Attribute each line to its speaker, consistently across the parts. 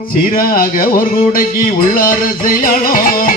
Speaker 1: சீராக ஒரு கூடைக்கு உள்ளார செய்யலாம்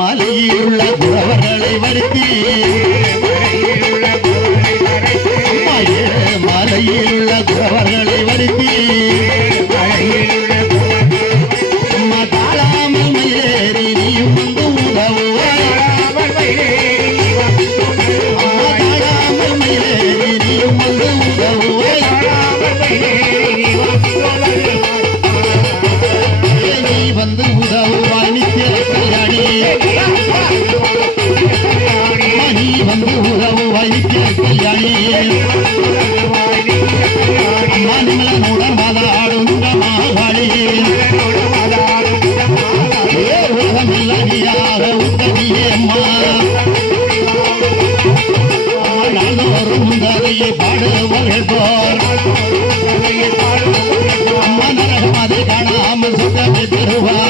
Speaker 1: மலையில் உள்ள உறவர்களை வருத்தி பாடுவர்கள் போர் மனரகம் அதை காணாமல் சுத்தத்தை பெறுவார்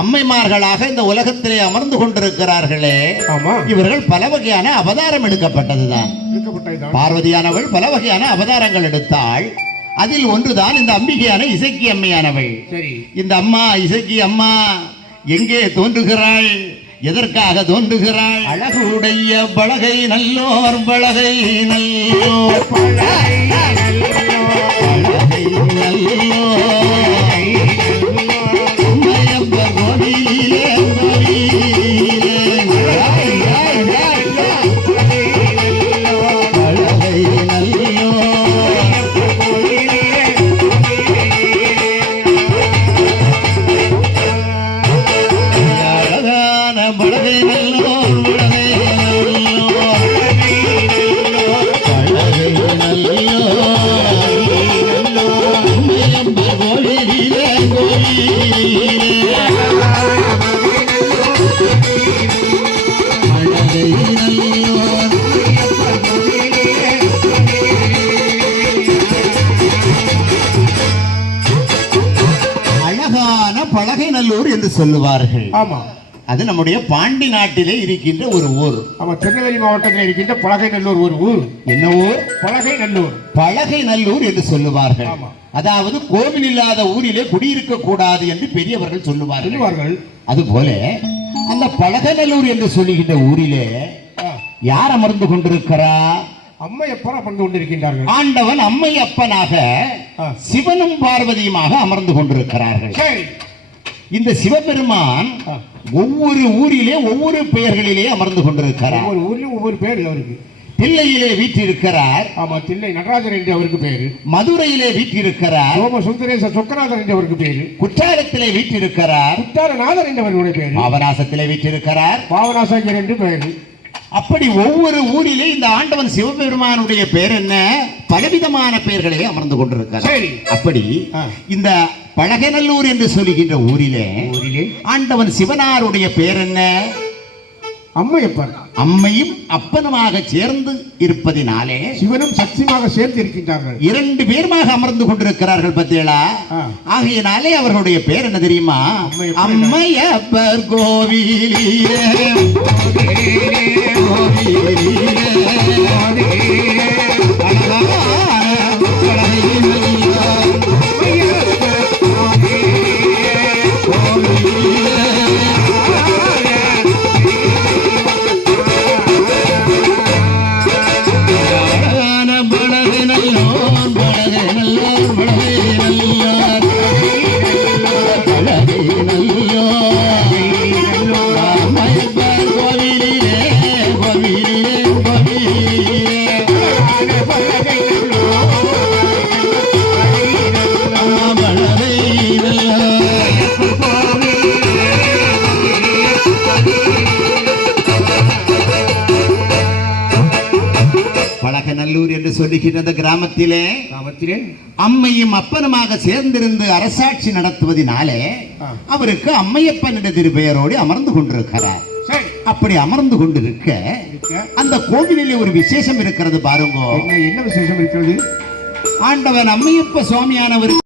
Speaker 1: அம்மைமார்களாக இந்த உலகத்திலே அமர்ந்து கொண்டிருக்கிறார்களே இவர்கள் பல வகையான அவதாரம் எடுக்கப்பட்டதுதான். பார்வதியானவள் பல வகையான அவதாரங்கள் எடுத்தாள். அதில் ஒன்றுதான் இந்த அம்பிகையான இசைக்கி அம்மையானவள். இந்த அம்மா இசைக்கி அம்மா எங்கே தோன்றுகிறாள்? எதற்காக தோன்றுகிறாள்? அழகு உடைய நல்லோர் பலகை நல்லோர் பலகை நல்லோர் பலகை நல்லூர் என்று சொல்லுவார்கள்.
Speaker 2: ஆமா.
Speaker 1: அது நம்முடைய பாண்டி நாட்டிலே இருக்கின்ற ஒரு ஊர்.
Speaker 2: ஆமா திருநெல்வேலி மாவட்டத்தில் இருக்கின்ற பலகை நல்லூர் ஒரு ஊர்.
Speaker 1: என்ன ஊர்?
Speaker 2: பலகை நல்லூர்
Speaker 1: பலகைநல்லூர் என்று சொல்லுவார்கள். அதாவது கோவில் இல்லாத ஊரிலே குடியிருக்க கூடாது என்று பெரியவர்கள் சொல்லுவார்கள்.
Speaker 2: சொல்லுவார்கள்.
Speaker 1: அதுபோல அந்த பலகநல்லூர் என்று சொல்லுகின்ற ஊரிலே யார் அமர்ந்து கொண்டிருக்கிறா?
Speaker 2: அம்மை எப்பரா பண்ணு கொண்டிருக்கின்றார்கள்.
Speaker 1: ஆண்டவன் அம்மை அப்பனாக. சிவனும் பார்வதியுமாக அமர்ந்து கொண்டிருக்கிறார்கள். இந்த சிவபெருமான். ஒவ்வொரு ஊரிலே ஒவ்வொரு பெயர்களிலே அமர்ந்து கொண்டிருக்கிறார்.
Speaker 2: ஒவ்வொரு ஊர்லயும் ஒவ்வொரு பேர் அவருக்கு.
Speaker 1: தில்லையிலே வீற்றிருக்கிறார்.
Speaker 2: ஆமா தில்லை நடராஜர் என்று அவருக்கு பேரு.
Speaker 1: மதுரையிலே வீற்றிருக்கிறார்.
Speaker 2: சோம சுந்தரேச சொக்கநாதர் என்று அவருக்கு பேரு.
Speaker 1: குற்றாலத்திலே வீற்றிருக்கிறார்.
Speaker 2: குத்தாரநாதர் என்று அவருடைய பேரு.
Speaker 1: பாவநாசத்திலே வீற்றிருக்கிறார்.
Speaker 2: பாவனாசாரியர் என்று பேரு.
Speaker 1: அப்படி ஒவ்வொரு ஊரிலே இந்த ஆண்டவன் சிவபெருமானுடைய பேர் என்ன? பலவிதமான பெயர்களிலே அமர்ந்து கொண்டிருக்கிறார்.
Speaker 2: சரி.
Speaker 1: அப்படி. இந்த பழகநல்லூர் என்று சொல்லுகின்ற ஊரிலே
Speaker 2: ஊரிலே?
Speaker 1: ஆண்டவன் சிவனாருடைய பேர் என்ன?
Speaker 2: அம்மையப்பர்
Speaker 1: அம்மையும் அப்பனுமாக சேர்ந்து இருப்பதினாலே
Speaker 2: சிவனும் சக்தியுமாக சேர்ந்து இருக்கின்றார்கள்.
Speaker 1: இரண்டு பேருமாக அமர்ந்து கொண்டிருக்கிறார்கள் பத்தியலா. ஆகையினாலே அவர்களுடைய பேர் என்ன தெரியுமா?
Speaker 2: அம்மையப்பர்
Speaker 1: அம்மையப்பர் கோவிலிலே சொல்லுகின்ற கிராமத்திலே.
Speaker 2: கிராமத்திலே.
Speaker 1: அம்மையும் அப்பனுமாக சேர்ந்திருந்து அரசாட்சி நடத்துவதினாலே. அவருக்கு அம்மையப்பன் என்ற திருப்பெயரோடு அமர்ந்து கொண்டிருக்கிறார். அப்படி அமர்ந்து கொண்டிருக்க அந்த கோவிலிலே ஒரு விசேஷம் இருக்கிறது பாருங்க.
Speaker 2: என்ன விசேஷம் இருக்கிறது?
Speaker 1: ஆண்டவன் அம்மையப்ப சுவாமியானவர்